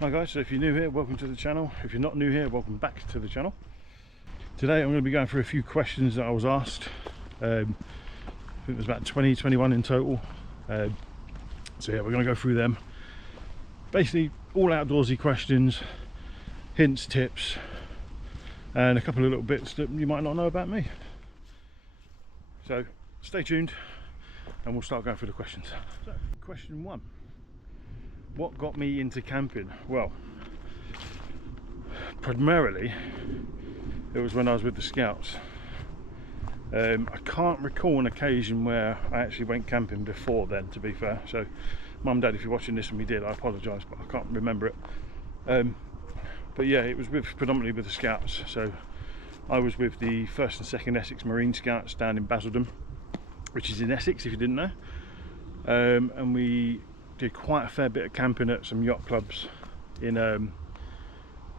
Hi guys, so if you're new here, welcome to the channel. If you're not new here, welcome back to the channel. Today I'm going to be going through a few questions that I was asked. I think there's about 21 in total. So yeah, we're going to go through them. Basically all outdoorsy questions, hints, tips, and a couple of little bits that you might not know about me. So stay tuned and we'll start going through the questions. So, question one. What got me into camping? Well, primarily it was when I was with the Scouts. I can't recall an occasion where I actually went camping before then, to be fair. So Mum, Dad, if you're watching this and we did, I apologise, but I can't remember it. But yeah, it was predominantly with the Scouts. So I was with the 1st and 2nd Essex Marine Scouts down in Basildon, which is in Essex if you didn't know. And we did quite a fair bit of camping at some yacht clubs in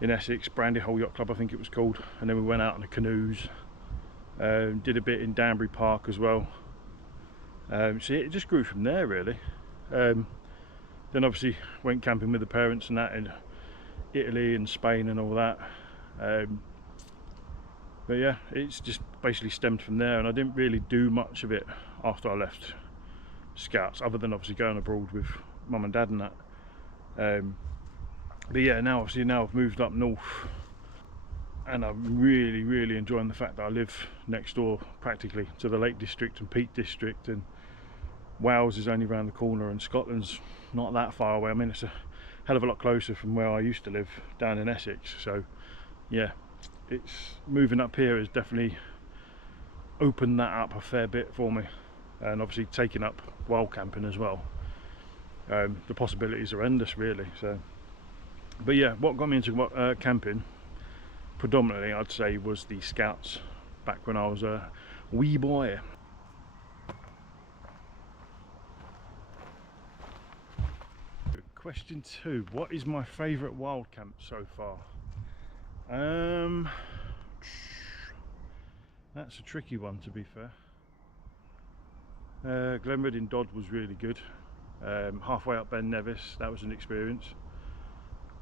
Essex, Brandy Hole Yacht Club I think it was called, and then we went out on the canoes, did a bit in Danbury Park as well. So it just grew from there really. Then obviously went camping with the parents and that in Italy and Spain and all that. But yeah, it's just basically stemmed from there, and I didn't really do much of it after I left Scouts, other than obviously going abroad with Mum and Dad and that. But yeah, now I've moved up north, and I'm really enjoying the fact that I live next door practically to the Lake District and Peak District, and Wales is only around the corner and Scotland's not that far away. I mean, it's a hell of a lot closer from where I used to live down in Essex. So yeah, it's moving up here has definitely opened that up a fair bit for me, and obviously taking up wild camping as well. The possibilities are endless really. So but yeah, what got me into camping predominantly I'd say was the Scouts back when I was a wee boy. Question 2, what is my favourite wild camp so far? That's a tricky one, to be fair. Glenreddin Dodd was really good. Halfway up Ben Nevis, that was an experience.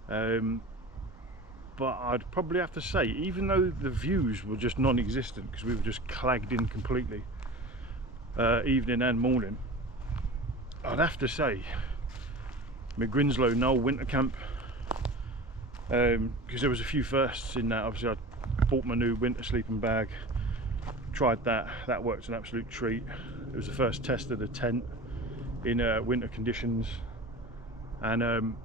But I'd probably have to say, even though the views were just non-existent because we were just clagged in completely, evening and morning, I'd have to say McGrinslow Knoll Winter Camp, because there was a few firsts in that. Obviously I bought my new winter sleeping bag, tried that worked an absolute treat. It was the first test of the tent in winter conditions, and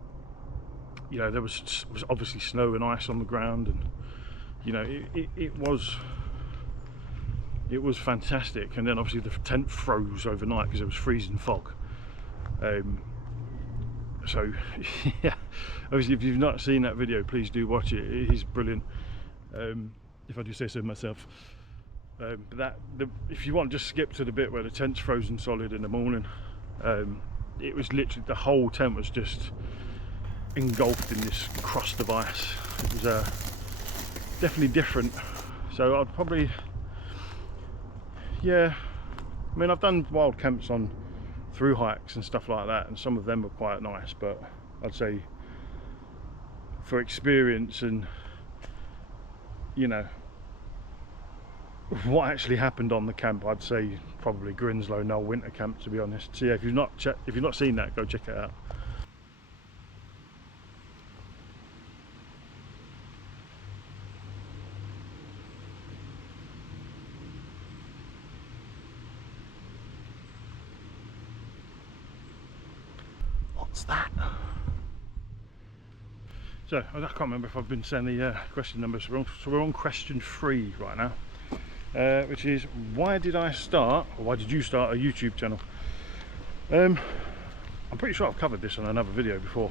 you know, there was obviously snow and ice on the ground, and you know, it was fantastic. And then obviously the tent froze overnight because there was freezing fog. So yeah, obviously if you've not seen that video, please do watch it. It is brilliant, if I do say so myself. But if you want, just skip to the bit where the tent's frozen solid in the morning. It was literally, the whole tent was just engulfed in this crust of ice. It was definitely different. So I'd probably, yeah, I mean, I've done wild camps on through hikes and stuff like that, and some of them were quite nice, but I'd say for experience and, you know, what actually happened on the camp, I'd say probably Grinslow Knoll Winter Camp, to be honest. So yeah, if you've not seen that, go check it out. What's that? So I can't remember if I've been saying the question numbers wrong. So we're on question 3 right now, which is, why did you start a YouTube channel? I'm pretty sure I've covered this on another video before,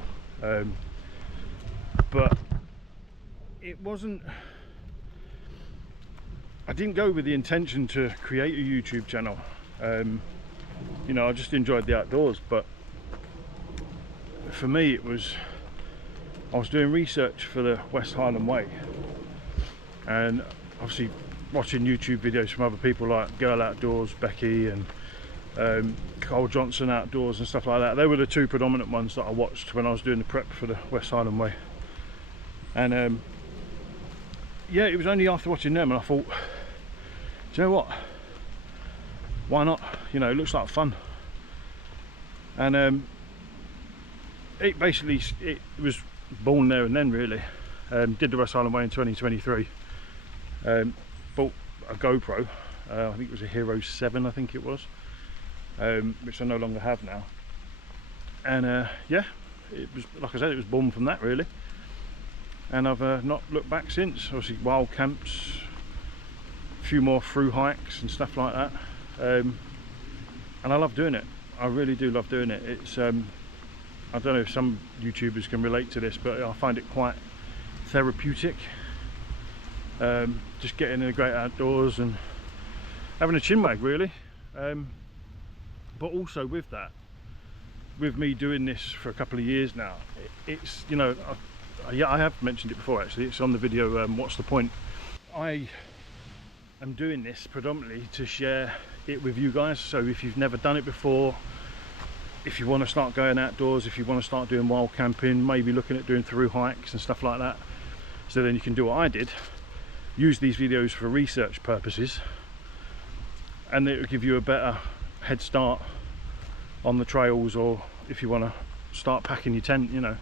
but it wasn't, I didn't go with the intention to create a YouTube channel. You know, I just enjoyed the outdoors, but for me it was, I was doing research for the West Highland Way, and obviously watching YouTube videos from other people like Girl Outdoors, Becky, and Cole Johnson Outdoors and stuff like that. They were the two predominant ones that I watched when I was doing the prep for the West Highland Way. And yeah, it was only after watching them and I thought, do you know what, why not? You know, it looks like fun. And it basically, it was born there and then really. Did the West Highland Way in 2023. Bought a GoPro, I think it was a Hero 7, I think it was, which I no longer have now. And yeah, it was, like I said, it was born from that really. And I've not looked back since. Obviously wild camps, a few more through hikes and stuff like that. And I love doing it. I really do love doing it. It's I don't know if some YouTubers can relate to this, but I find it quite therapeutic. Just getting in the great outdoors and having a chinwag really. But also with that, with me doing this for a couple of years now, it's, you know, I have mentioned it before actually, it's on the video, what's the point. I am doing this predominantly to share it with you guys. So if you've never done it before, if you want to start going outdoors, if you want to start doing wild camping, maybe looking at doing through hikes and stuff like that, so then you can do what I did, use these videos for research purposes, and it will give you a better head start on the trails, or if you want to start packing your tent, you know.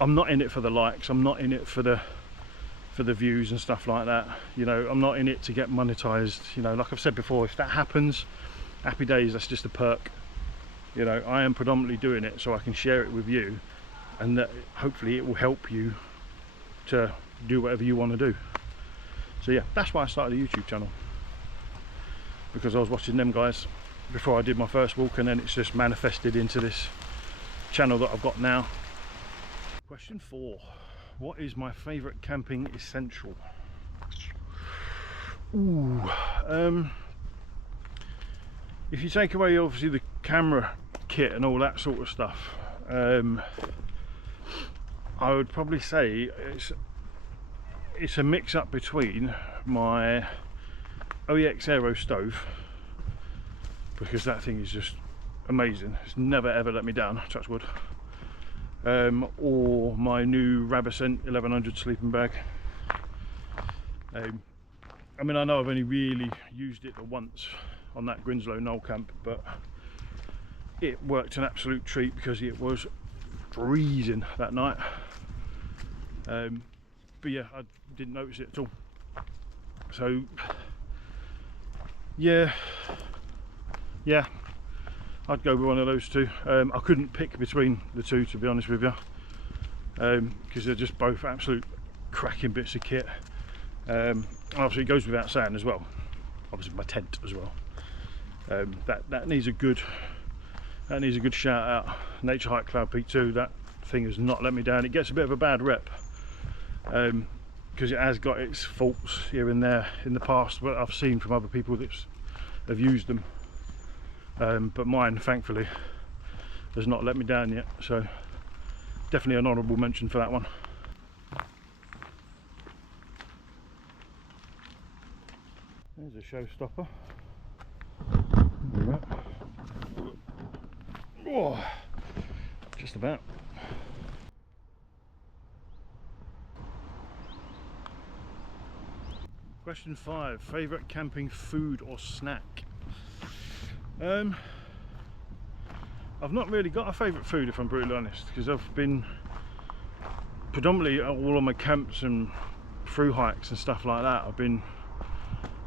I'm not in it for the likes, I'm not in it for the views and stuff like that, you know. I'm not in it to get monetized, you know. Like I've said before, if that happens, happy days, that's just a perk, you know. I am predominantly doing it so I can share it with you, and that hopefully it will help you to do whatever you want to do. So yeah, that's why I started a YouTube channel, because I was watching them guys before I did my first walk, and then it's just manifested into this channel that I've got now. Question 4, what is my favourite camping essential? Ooh, if you take away obviously the camera kit and all that sort of stuff, I would probably say it's a mix up between my OEX Aero stove, because that thing is just amazing, it's never ever let me down, touch wood, or my new Rabicent 1100 sleeping bag. I mean, I know I've only really used it once on that Grinslow Knoll camp, but it worked an absolute treat because it was freezing that night. But yeah, I didn't notice it at all. So yeah, I'd go with one of those two. I couldn't pick between the two, to be honest with you, because they're just both absolute cracking bits of kit. Obviously it goes without saying as well, obviously my tent as well, that needs a good shout out. Nature Hike Cloud Peak 2, that thing has not let me down. It gets a bit of a bad rep because it has got its faults here and there in the past, but I've seen from other people that have used them, but mine thankfully has not let me down yet, so definitely an honourable mention for that one. There's a showstopper. Oh, just about. Question 5, favourite camping food or snack? I've not really got a favourite food, if I'm brutally honest, because I've been predominantly all on my camps and through hikes and stuff like that, I've been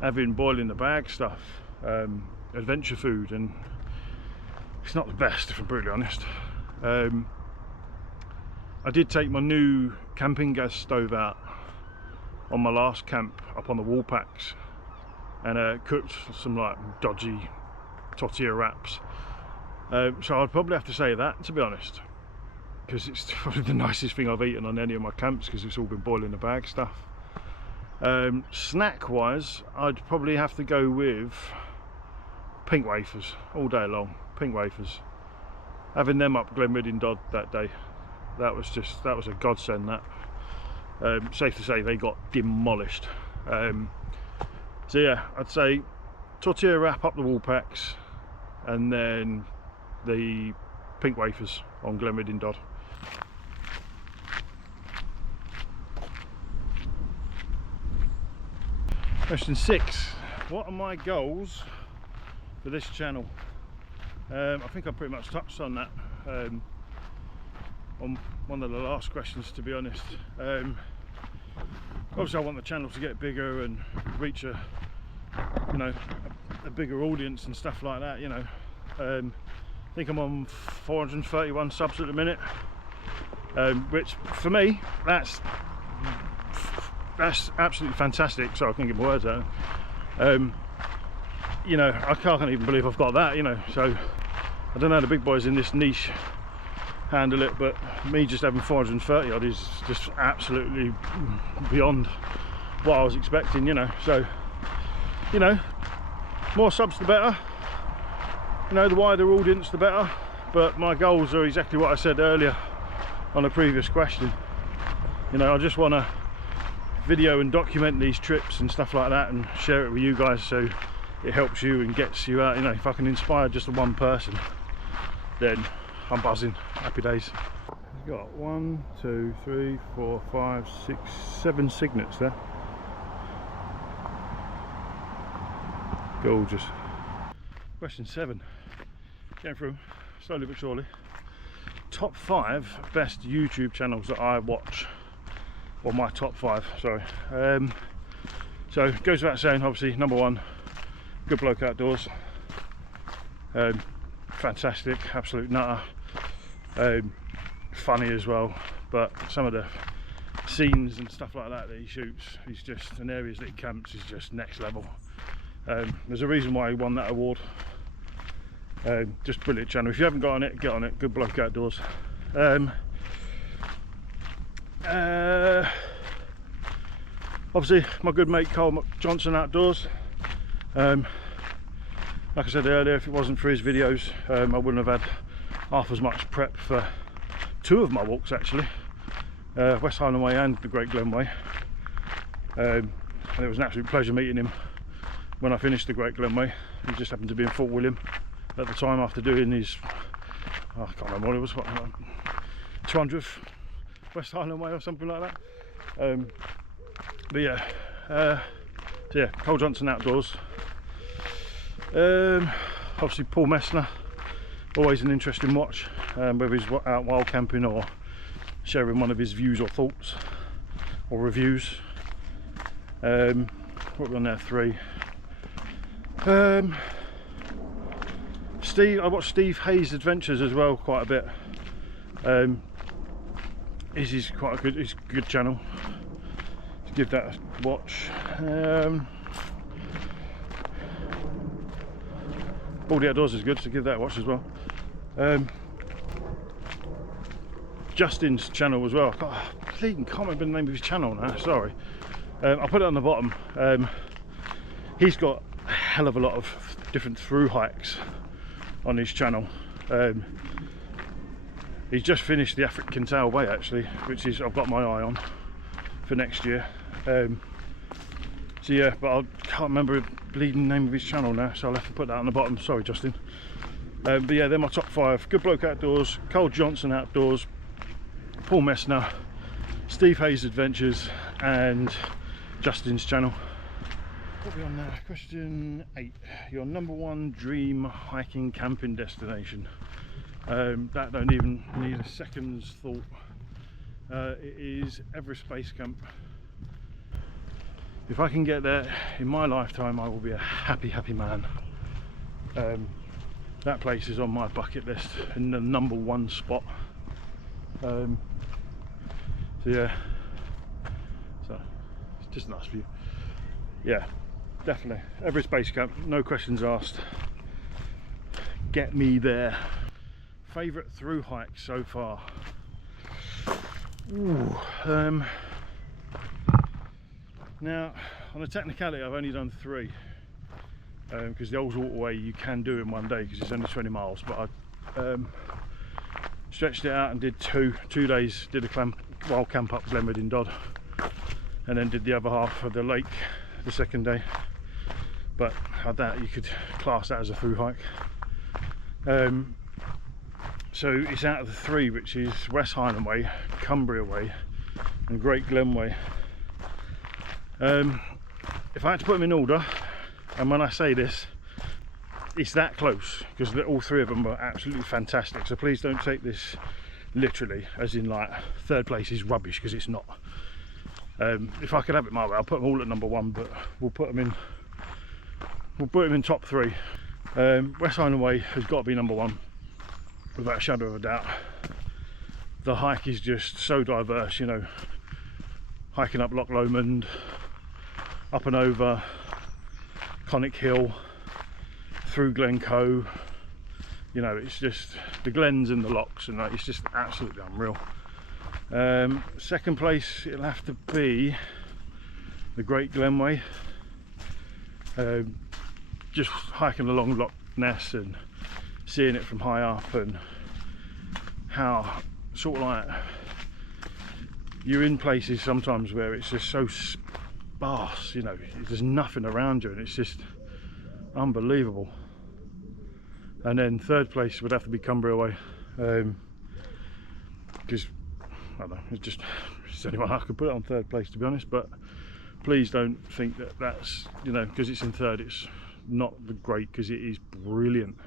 having boil in the bag stuff, adventure food, and it's not the best, if I'm brutally honest. I did take my new camping gas stove out on my last camp up on the wall packs, and cooked some like dodgy tortilla wraps. So I'd probably have to say that, to be honest, because it's probably the nicest thing I've eaten on any of my camps, because it's all been boil in the bag stuff. Snack wise, I'd probably have to go with pink wafers all day long. Pink wafers, having them up Glenridding Dodd that day, that was a godsend. That safe to say they got demolished. So yeah, I'd say tortilla wrap up the wall packs, and then the pink wafers on Glenredding Dodd. Question 6. What are my goals for this channel? I think I pretty much touched on that on one of the last questions, to be honest. Obviously I want the channel to get bigger and reach a bigger audience and stuff like that, you know. I think I'm on 431 subs at the minute, which for me that's absolutely fantastic. So I can't get my words out. You know, I can't even believe I've got that, you know. So I don't know, the big boys in this niche handle it, but me just having 430 odd is just absolutely beyond what I was expecting, you know. So, you know, more subs the better, you know, the wider audience the better. But my goals are exactly what I said earlier on a previous question. You know, I just want to video and document these trips and stuff like that and share it with you guys, so it helps you and gets you out. You know, if I can inspire just one person, then I'm buzzing. Happy days. We've got 1, 2, 3, 4, 5, 6, 7 signets there. Gorgeous. Question 7. Getting through slowly but surely. Top 5 best YouTube channels that I watch. Or my top 5, sorry. So it goes without saying, obviously, number 1, Good Bloke Outdoors. Fantastic, absolute nutter. Funny as well, but some of the scenes and stuff like that he shoots, he's just, in areas that he camps, is just next level. There's a reason why he won that award. Just brilliant channel. If you haven't got on it, get on it. Good Bloke Outdoors. Obviously my good mate Cole Johnson Outdoors. Like I said earlier, if it wasn't for his videos, I wouldn't have had half as much prep for 2 of my walks actually, West Highland Way and the Great Glen Way. And it was an absolute pleasure meeting him when I finished the Great Glen Way. He just happened to be in Fort William at the time after doing his, I can't remember what it was, 200th West Highland Way or something like that. But yeah, so yeah, Cole Johnson Outdoors. Obviously Paul Messner, always an interesting watch, whether he's out wild camping or sharing one of his views or thoughts or reviews. What are we on there? 3. Steve, I watched Steve Hayes' Adventures as well quite a bit. He's quite a good channel. Give that a watch. Baldy Outdoors is good, so give that a watch as well. Justin's channel as well. I can't remember the name of his channel now, sorry. I'll put it on the bottom. He's got a hell of a lot of different through hikes on his channel. He's just finished the African Tailway actually, which is I've got my eye on for next year. So yeah, but I can't remember the bleeding name of his channel now, so I'll have to put that on the bottom. Sorry, Justin. But yeah, they're my top 5. Good Bloke Outdoors, Cole Johnson Outdoors, Paul Messner, Steve Hayes Adventures, and Justin's channel. What are we on now? Question 8. Your number 1 dream hiking camping destination. That don't even need a second's thought. It is Everest Base Camp. If I can get there in my lifetime, I will be a happy man. That place is on my bucket list in the number 1 spot. So yeah, so it's just a nice view. Yeah, definitely Everest Base Camp, no questions asked. Get me there. Favourite through hike so far? Ooh, now on a technicality I've only done 3, because the Old Waterway you can do in one day because it's only 20 miles, but I stretched it out and did 2 days. Did a wild camp up Glenredding Dodd, and then did the other half of the lake the second day. but I doubt you could class that as a through hike. So it's out of the three, which is West Highland Way, Cumbria Way and Great Glen Way. If I had to put them in order, and when I say this, it's that close, because all three of them were absolutely fantastic, so please don't take this literally as in like third place is rubbish, because it's not. If I could have it my way, I'll put them all at number one, but we'll put them in top three. West Highland Way has got to be number one without a shadow of a doubt. The hike is just so diverse, you know, hiking up Loch Lomond, up and over Conic Hill, through Glencoe, you know, it's just the glens and the lochs, and it's just absolutely unreal. Second place, it'll have to be the Great Glen Way. Just hiking along Loch Ness and seeing it from high up, and how sort of like you're in places sometimes where it's just so sparse, you know, there's nothing around you, and it's just unbelievable. And then third place would have to be Cumbria Way, because I don't know, it's the only one I could put it on third place, to be honest. But please don't think that that's, you know, because it's in third, it's not the great, because it is brilliant.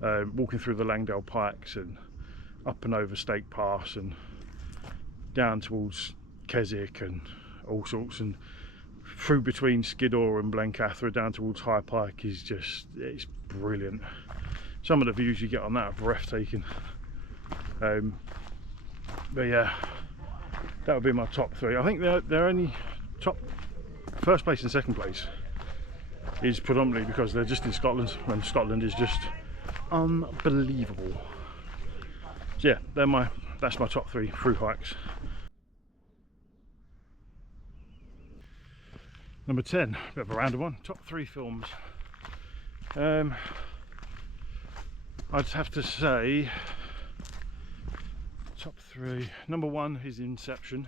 Walking through the Langdale Pikes and up and over Stake Pass and down towards Keswick and all sorts, and through between Skiddaw and Blencathra down towards High Pike is just, it's brilliant. Some of the views you get on that are breathtaking. But yeah, that would be my top three. I think they're only top, first place and second place is predominantly because they're just in Scotland, and Scotland is just unbelievable. So yeah, that's my top three through hikes. Number 10, a bit of a random one. Top three films. I'd have to say top three. Number one is Inception.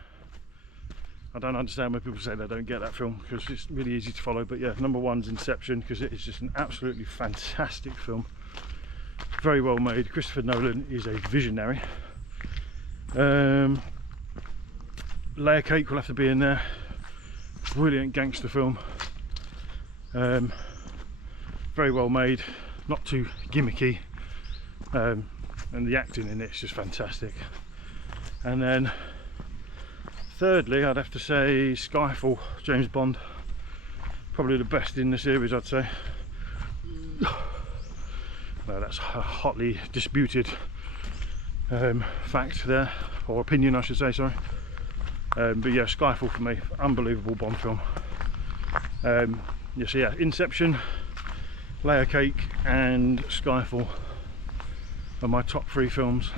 I don't understand when people say they don't get that film, because it's really easy to follow. But yeah, number one's Inception, because it is just an absolutely fantastic film. Very well made. Christopher Nolan is a visionary. Layer Cake will have to be in there. Brilliant gangster film. Very well made, not too gimmicky, and the acting in it's just fantastic. And then thirdly, I'd have to say Skyfall, James Bond. Probably the best in the series, I'd say. No, that's a hotly disputed fact there, or opinion I should say, sorry. But yeah, Skyfall for me, unbelievable Bond film. Yes, yeah, Inception, Layer Cake and Skyfall are my top three films.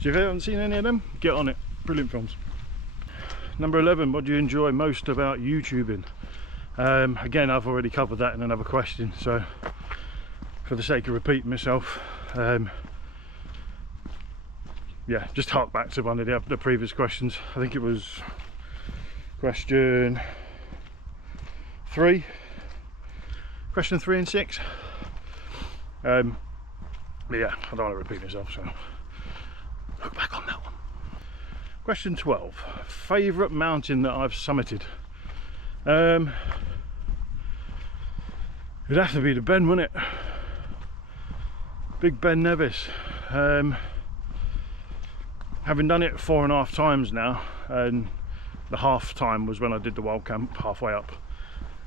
So if you haven't seen any of them, get on it. Brilliant films. Number 11, what do you enjoy most about YouTubing? Again, I've already covered that in another question, so for the sake of repeating myself, yeah, just hark back to one of the previous questions. I think it was question 3 and 6. But yeah, I don't want to repeat myself, so look back on that one. Question 12, favourite mountain that I've summited. It'd have to be the Ben, wouldn't it? Big Ben Nevis. Having done it 4.5 times now, and the half time was when I did the wild camp halfway up.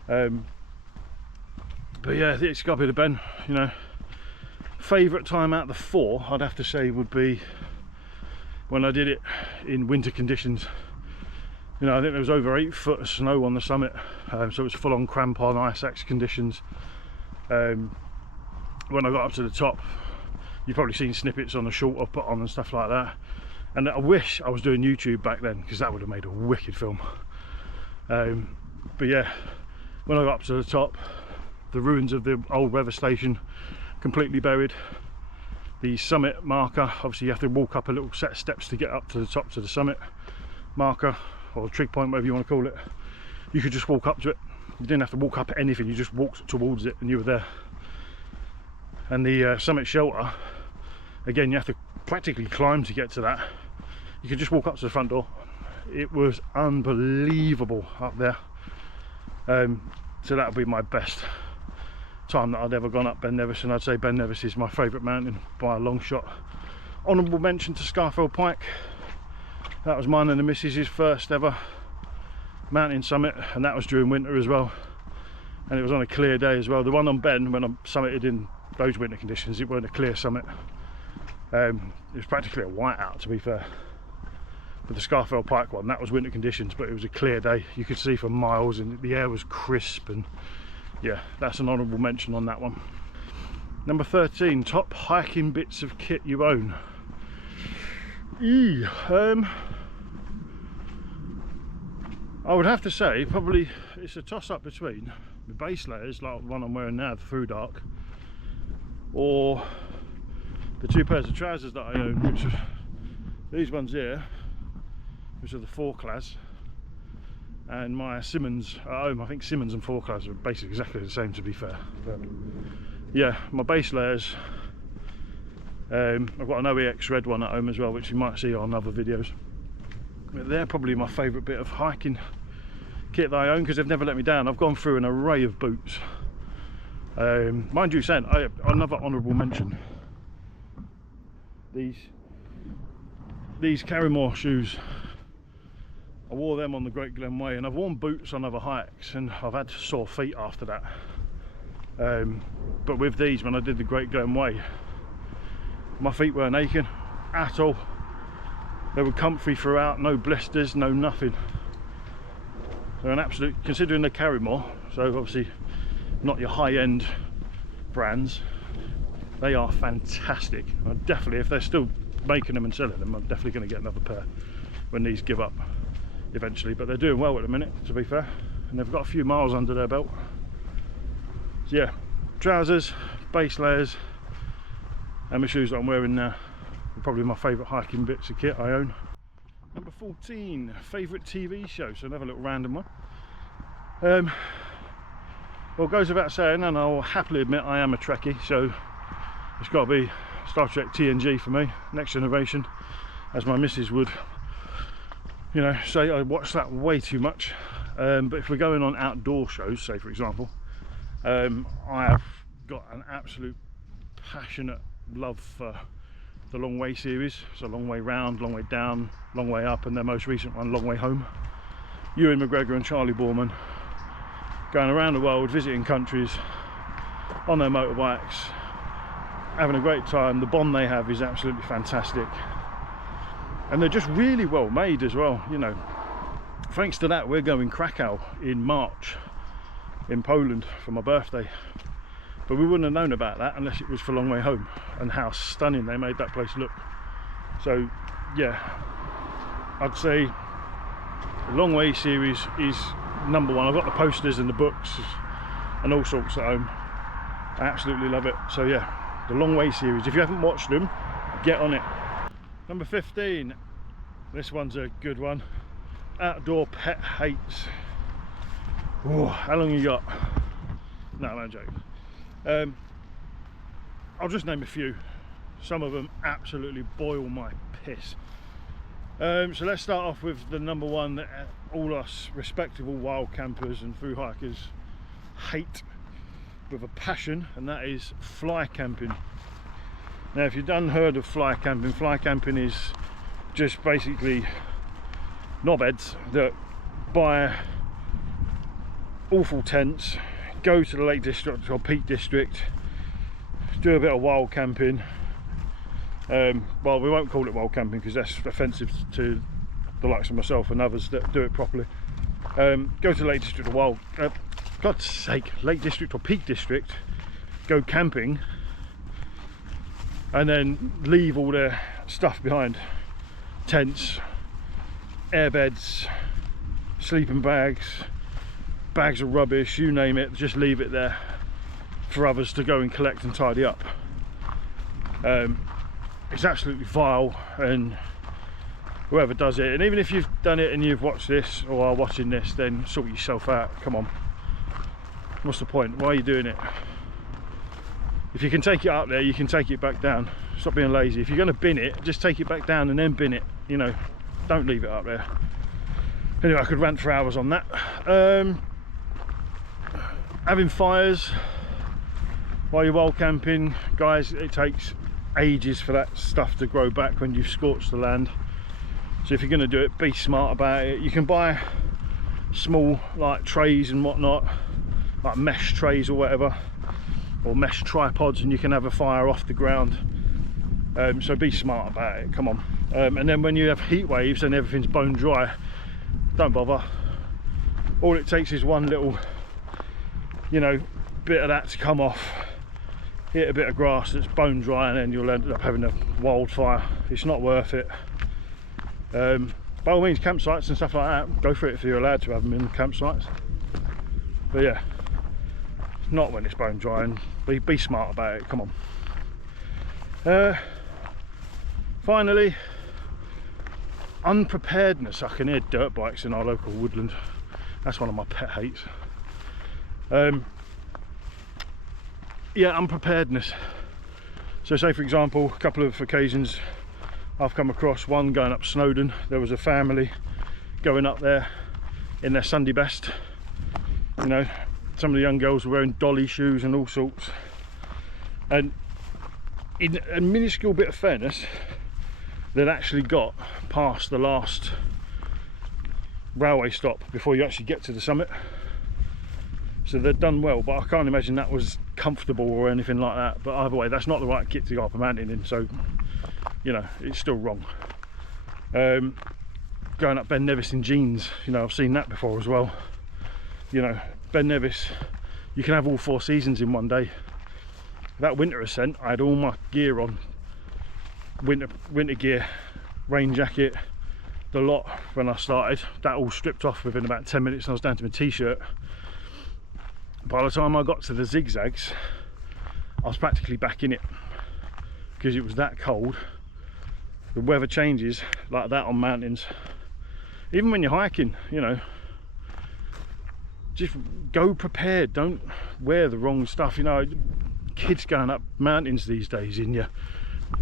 But yeah, it's got to be the Ben, you know. Favourite time out of the 4, I'd have to say, would be when I did it in winter conditions. You know, I think there was over 8 foot of snow on the summit, so it was full on crampon ice axe conditions. When I got up to the top, you've probably seen snippets on the short I've put on and stuff like that. And I wish I was doing YouTube back then, because that would have made a wicked film. But yeah, when I got up to the top, the ruins of the old weather station completely buried. The summit marker, obviously you have to walk up a little set of steps to get up to the top, to the summit marker, or trig point, whatever you want to call it. You could just walk up to it, You didn't have to walk up anything, you just walked towards it and you were there. And the summit shelter, again, you have to practically climb to get to that. You could just walk up to the front door. It was unbelievable up there. So that would be my best time that I'd ever gone up Ben Nevis, and I'd say Ben Nevis is my favourite mountain by a long shot. Honourable mention to Scafell Pike. That was mine and the missus's first ever mountain summit, and that was during winter as well, and it was on a clear day as well. The one on Ben, when I summited in those winter conditions, it weren't a clear summit. It was practically a whiteout, to be fair. But the Scafell Pike one, that was winter conditions, but it was a clear day. You could see for miles and the air was crisp, and yeah, that's an honourable mention on that one. Number 13, top hiking bits of kit you own. I would have to say probably it's a toss up between the base layers, like the one I'm wearing now, the thruhike, or the two pairs of trousers that I own, which are these ones here, which are the 4-class, and my Simmons at home. I think Simmons and 4-class are basically exactly the same, to be fair. But yeah, my base layers, I've got an OEX red one at home as well, which you might see on other videos. But they're probably my favourite bit of hiking kit that I own, because they've never let me down. I've gone through an array of boots. Mind you saying, another honourable mention, these Carrymore shoes, I wore them on the Great Glen Way, and I've worn boots on other hikes and I've had sore feet after that. But with these, when I did the Great Glen Way, my feet weren't aching at all. They were comfy throughout, no blisters, no nothing. They're an absolute, considering they're Carrymore, so obviously not your high-end brands, they are fantastic. I definitely, if they're still making them and selling them, I'm definitely going to get another pair when these give up eventually. But they're doing well at the minute, to be fair, and they've got a few miles under their belt. So yeah, trousers, base layers, and my shoes that I'm wearing now are probably my favourite hiking bits of kit I own. Number 14, favourite TV show, so another little random one. Well, it goes without saying, and I'll happily admit I am a Trekkie, so it's got to be Star Trek TNG for me, Next Generation, as my missus would, you know, say I watch that way too much. But if we're going on outdoor shows, say for example, I have got an absolute passionate love for the Long Way series, so Long Way Round, Long Way Down, Long Way Up, and their most recent one, Long Way Home. Ewan McGregor and Charlie Boorman going around the world, visiting countries on their motorbikes, having a great time. The bond they have is absolutely fantastic, and they're just really well made as well. You know, thanks to that, we're going Krakow in March in Poland for my birthday. But we wouldn't have known about that unless it was for Long Way Home, and how stunning they made that place look. So yeah, I'd say the Long Way series is number one. I've got the posters and the books and all sorts at home. I absolutely love it. So yeah, the Long Way series, if you haven't watched them, get on it. Number 15, this one's a good one. Outdoor pet hates. Ooh, how long you got? No, I'm joking. I'll just name a few. Some of them absolutely boil my piss. So let's start off with the number one that all us respectable wild campers and thru hikers hate with a passion, and that is fly camping. Now, if you've done heard of fly camping is just basically knobheads that buy awful tents, go to the Lake District or Peak District, do a bit of wild camping. Well, we won't call it wild camping because that's offensive to the likes of myself and others that do it properly. Go to Lake District or God's sake, Lake District or Peak District, go camping, and then leave all their stuff behind. Tents, airbeds, sleeping bags, bags of rubbish, you name it, just leave it there for others to go and collect and tidy up. It's absolutely vile, and whoever does it, and even if you've done it and you've watched this or are watching this, then sort yourself out. Come on, what's the point? Why are you doing it? If you can take it up there, you can take it back down. Stop being lazy. If you're going to bin it, just take it back down and then bin it. You know, don't leave it up there. Anyway, I could rant for hours on that. Having fires while you're wild camping, guys, it takes ages for that stuff to grow back when you've scorched the land. So if you're going to do it, be smart about it. You can buy small like trays and whatnot, like mesh trays or whatever, or mesh tripods, and you can have a fire off the ground. So be smart about it, come on. And then when you have heat waves and everything's bone dry, don't bother. All it takes is one little, you know, bit of that to come off, hit a bit of grass that's bone dry, and then you'll end up having a wildfire. It's not worth it. By all means, campsites and stuff like that, go for it if you're allowed to have them in campsites. But yeah, not when it's bone dry, and be smart about it, come on. Finally, unpreparedness. I can hear dirt bikes in our local woodland. That's one of my pet hates. Yeah, unpreparedness. So say for example, a couple of occasions I've come across one going up Snowdon. There was a family going up there in their Sunday best. You know, some of the young girls were wearing dolly shoes and all sorts. And in a minuscule bit of fairness, they'd actually got past the last railway stop before you actually get to the summit. So they'd done well, but I can't imagine that was comfortable or anything like that. But either way, that's not the right kit to go up a mountain in, so you know, it's still wrong. Going up Ben Nevis in jeans, you know, I've seen that before as well. You know, Ben Nevis, you can have all 4 seasons in one day. That winter ascent, I had all my gear on, winter gear, rain jacket, the lot when I started. That all stripped off within about 10 minutes and I was down to my t-shirt. By the time I got to the zigzags, I was practically back in it because it was that cold. The weather changes like that on mountains. Even when you're hiking, you know, just go prepared. Don't wear the wrong stuff. You know, kids going up mountains these days in your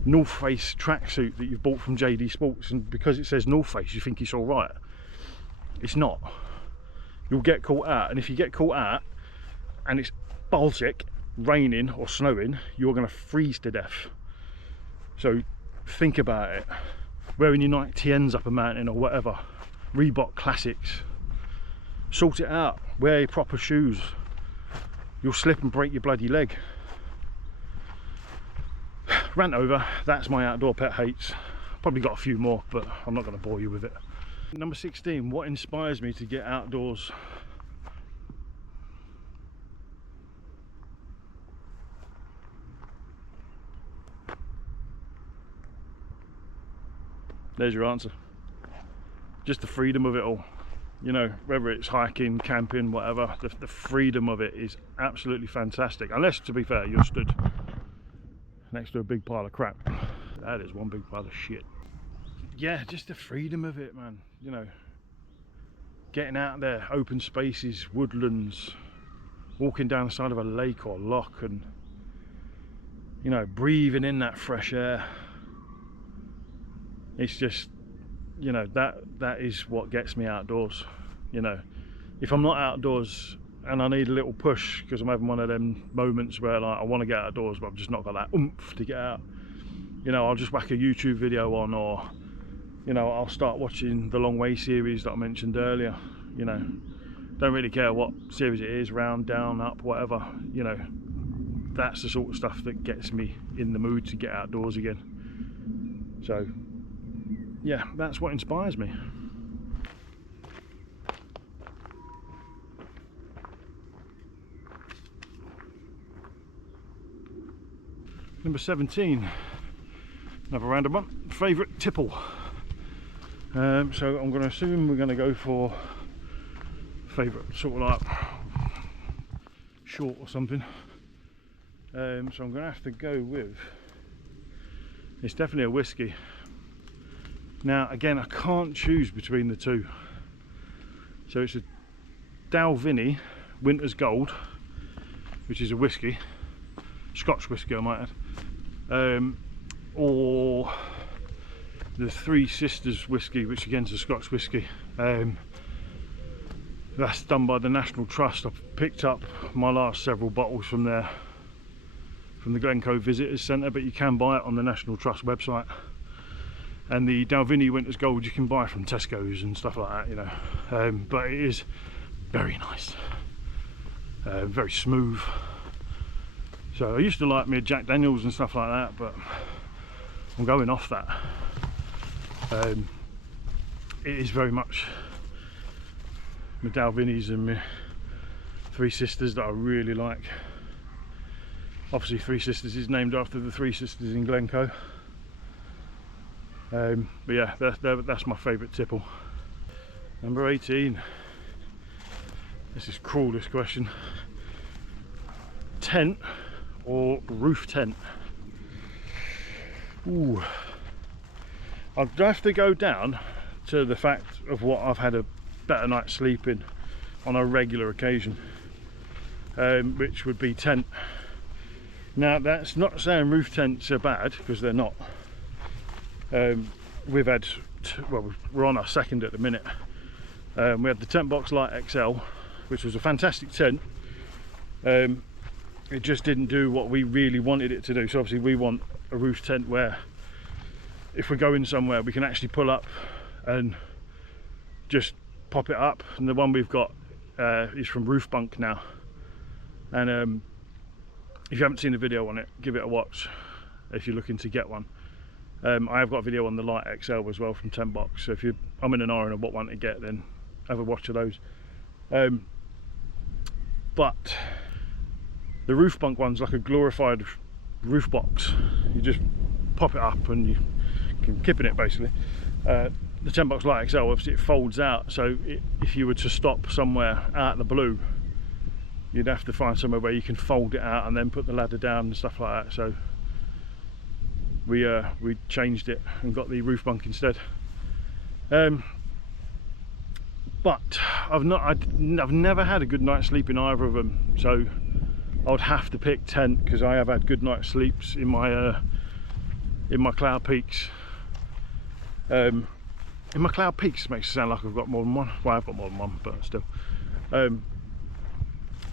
North Face tracksuit that you've bought from JD Sports, and because it says North Face you think it's all right. It's not. You'll get caught out, and if you get caught out and it's Baltic, raining or snowing, you're going to freeze to death. So think about it. Wearing your Nike TNs up a mountain or whatever, Reebok Classics, sort it out. Wear your proper shoes. You'll slip and break your bloody leg. Rant over. That's my outdoor pet hates. Probably got a few more, but I'm not going to bore you with it. Number 16, what inspires me to get outdoors? There's your answer. Just the freedom of it all. You know, whether it's hiking, camping, whatever, the freedom of it is absolutely fantastic. Unless, to be fair, you're stood next to a big pile of crap. That is one big pile of shit. Yeah, just the freedom of it, man. You know, getting out there, open spaces, woodlands, walking down the side of a lake or loch, and, you know, breathing in that fresh air. It's just, you know, that is what gets me outdoors. You know, if I'm not outdoors and I need a little push because I'm having one of them moments where, like, I want to get outdoors but I've just not got that oomph to get out, you know, I'll just whack a YouTube video on, or, you know, I'll start watching the Long Way series that I mentioned earlier. You know, don't really care what series it is, round, down, up, whatever. You know, that's the sort of stuff that gets me in the mood to get outdoors again. So yeah, that's what inspires me. Number 17, another random one. Favourite tipple. So I'm going to assume we're going to go for favourite sort of like short or something. So I'm going to have to go with, it's definitely a whiskey. Now again, I can't choose between the two. So it's a Dalwhinnie Winter's Gold which is a whiskey, Scotch whiskey I might add, or the Three Sisters whiskey, which again is a Scotch whiskey. That's done by the National Trust. I've picked up my last several bottles from there, from the Glencoe Visitors Centre, but you can buy it on the National Trust website. And the Dalwhinnie Winter's Gold you can buy from Tesco's and stuff like that, you know. But it is very nice, very smooth. So I used to like me Jack Daniels and stuff like that, but I'm going off that. It is very much my Dalwhinnies and my Three Sisters that I really like. Obviously Three Sisters is named after the Three Sisters in Glencoe. But yeah, that's my favourite tipple. Number 18. This is cruel, this question. Tent or roof tent? Ooh. I'd have to go down to the fact of what I've had a better night's sleep in on a regular occasion, which would be tent. Now that's not saying roof tents are bad, because they're not. We've had, well, we're on our second at the minute. We had the Tent Box Light XL, which was a fantastic tent. It just didn't do what we really wanted it to do. So obviously we want a roof tent where if we're going somewhere we can actually pull up and just pop it up. And the one we've got is from Roof Bunk now, and if you haven't seen the video on it, give it a watch if you're looking to get one. I have got a video on the Light XL as well from Tent Box, so if you're umming and ahhing of what one to get, then have a watch of those. But the Roof Bunk one's like a glorified roof box. You just pop it up and you can kip in it basically. The Tent Box Light XL, obviously it folds out, so if you were to stop somewhere out of the blue, you'd have to find somewhere where you can fold it out and then put the ladder down and stuff like that. So we changed it and got the Roof Bunk instead. But I've never had a good night's sleep in either of them, so I would have to pick tent, because I have had good night's sleeps in my Cloud Peaks. In my Cloud Peaks makes it sound like I've got more than one. Well, I've got more than one, but still.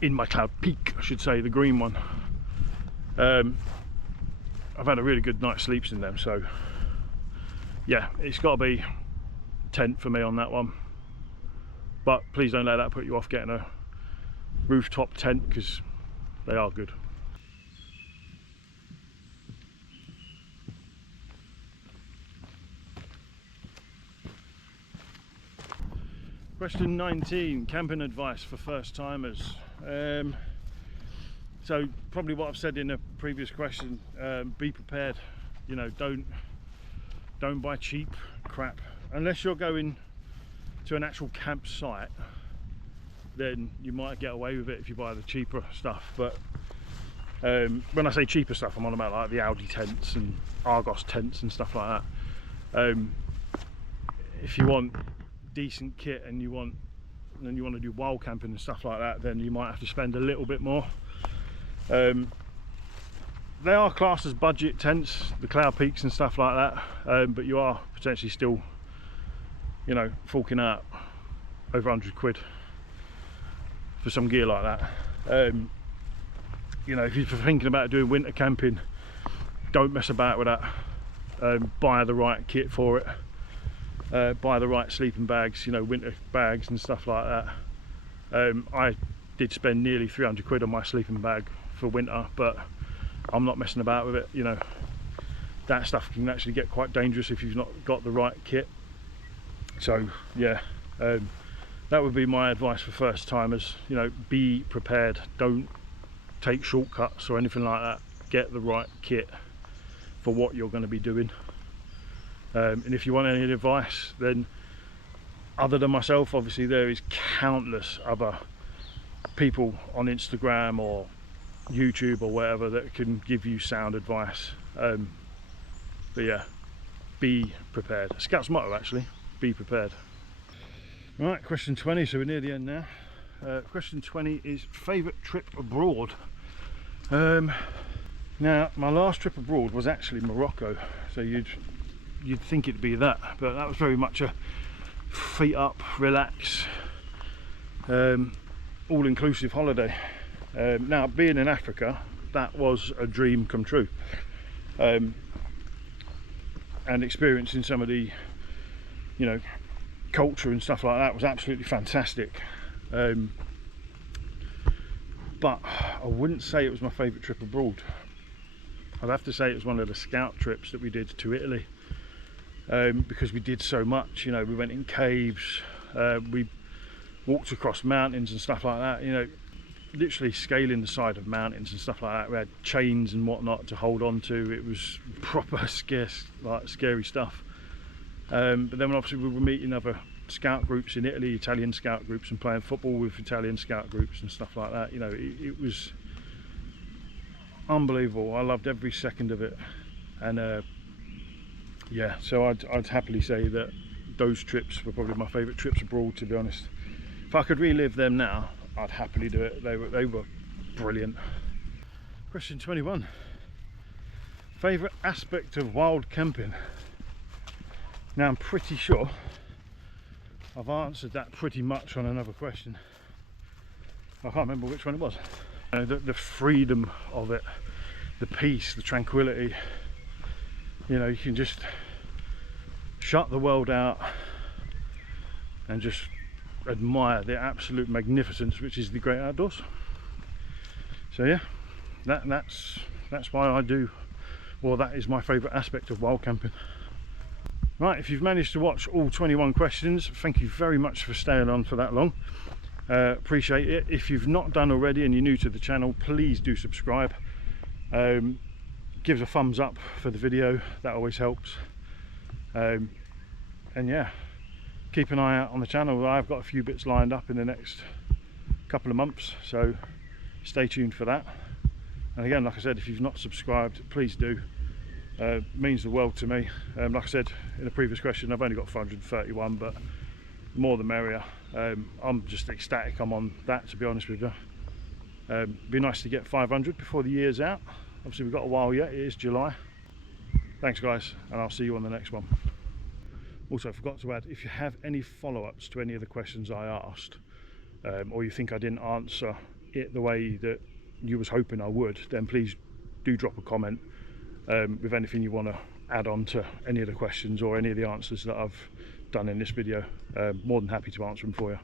In my Cloud Peak, I should say, the green one. I've had a really good night's sleeps in them, so yeah, it's got to be tent for me on that one. But please don't let that put you off getting a rooftop tent, because they are good. Question 19, camping advice for first timers. So probably what I've said in a previous question, be prepared. You know, don't buy cheap crap unless you're going to an actual campsite. Then you might get away with it if you buy the cheaper stuff. But when I say cheaper stuff, I'm on about like the Audi tents and Argos tents and stuff like that. If you want decent kit and you want to do wild camping and stuff like that, then you might have to spend a little bit more. They are classed as budget tents, the Cloud Peaks and stuff like that, but you are potentially still, you know, forking out over 100 quid for some gear like that. You know, if you're thinking about doing winter camping, don't mess about with that. Buy the right kit for it. Buy the right sleeping bags, you know, winter bags and stuff like that. I did spend nearly 300 quid on my sleeping bag for winter, but I'm not messing about with it. You know, that stuff can actually get quite dangerous if you've not got the right kit. So yeah, that would be my advice for first timers. You know, be prepared, don't take shortcuts or anything like that. Get the right kit for what you're going to be doing. And if you want any advice, then other than myself, obviously there is countless other people on Instagram or YouTube or whatever that can give you sound advice. But yeah, be prepared. Scout's motto, actually, be prepared. Right, question 20, so we're near the end now. Question 20 is favourite trip abroad. Now my last trip abroad was actually Morocco, so you'd think it'd be that, but that was very much a feet up, relax, all-inclusive holiday. Now being in Africa, that was a dream come true, and experiencing some of the, you know, culture and stuff like that was absolutely fantastic. But I wouldn't say it was my favourite trip abroad. I'd have to say it was one of the scout trips that we did to Italy, because we did so much. You know, we went in caves, we walked across mountains and stuff like that, you know, literally scaling the side of mountains and stuff like that. We had chains and whatnot to hold on to. It was proper scary stuff. But then obviously we were meeting other scout groups in Italy, Italian scout groups, and playing football with Italian scout groups and stuff like that. You know, it was unbelievable. I loved every second of it, and yeah, so I'd happily say that those trips were probably my favourite trips abroad, to be honest. If I could relive them now, I'd happily do it. They were brilliant. Question 21. Favourite aspect of wild camping? Now I'm pretty sure I've answered that pretty much on another question. I can't remember which one it was. The freedom of it, the peace, the tranquility. You know, you can just shut the world out and just admire the absolute magnificence which is the great outdoors. So yeah, that's why I do, well, that is my favourite aspect of wild camping. Right, if you've managed to watch all 21 questions, thank you very much for staying on for that long. Appreciate it. If you've not done already and you're new to the channel, please do subscribe. Give us a thumbs up for the video, that always helps. And yeah, keep an eye out on the channel. I've got a few bits lined up in the next couple of months, so stay tuned for that. And again, like I said, if you've not subscribed, please do. Means the world to me. Like I said in a previous question, I've only got 431, but the more the merrier. I'm just ecstatic I'm on that, to be honest with you. Be nice to get 500 before the year's out. Obviously we've got a while yet, it is July. Thanks guys, and I'll see you on the next one. Also, I forgot to add, if you have any follow-ups to any of the questions I asked, or you think I didn't answer it the way that you was hoping I would, then please do drop a comment with anything you want to add on to any of the questions or any of the answers that I've done in this video. More than happy to answer them for you.